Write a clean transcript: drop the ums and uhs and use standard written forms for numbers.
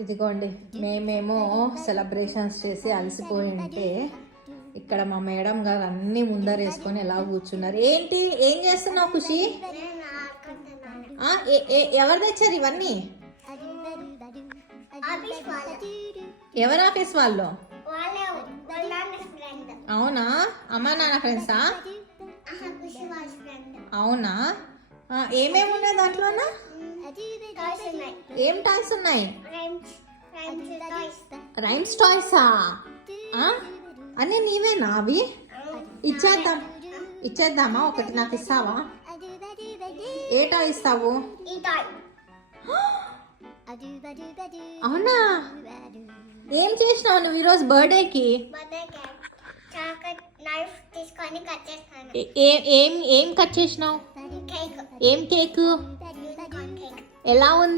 ఇదిగోండి మేమేమో సెలబ్రేషన్స్ చేసి అలసిపోయి ఉంటే ఇక్కడ మా మేడం గారు అన్ని ముందరేసుకొని ఎలా కూర్చున్నారు. ఏంటి ఏం చేస్తున్నావు ఖుషి? ఎవరు తెచ్చారు ఇవన్నీ? ఎవరు ఆఫీస్ వాళ్ళు? అవునా, అమ్మా నాన్న ఫ్రెండ్సా? అవునా, ఏమేమి ఉన్నాయి దాంట్లోనా? ఏం టాయ్స్ ఉన్నాయి? రైమ్స్ టాయ్సా? అన్నీ నీవేనా అవి? ఇచ్చేద్దామా, ఒకటి నాకు ఇస్తావా? ఏ టాయ్ ఇస్తావు? అవునా, ఏం చేసినావు నువ్వు ఈరోజు బర్త్డేకి? ఏం కట్ చేసినావు? ఏం కేక్? ఎలా ఉంది?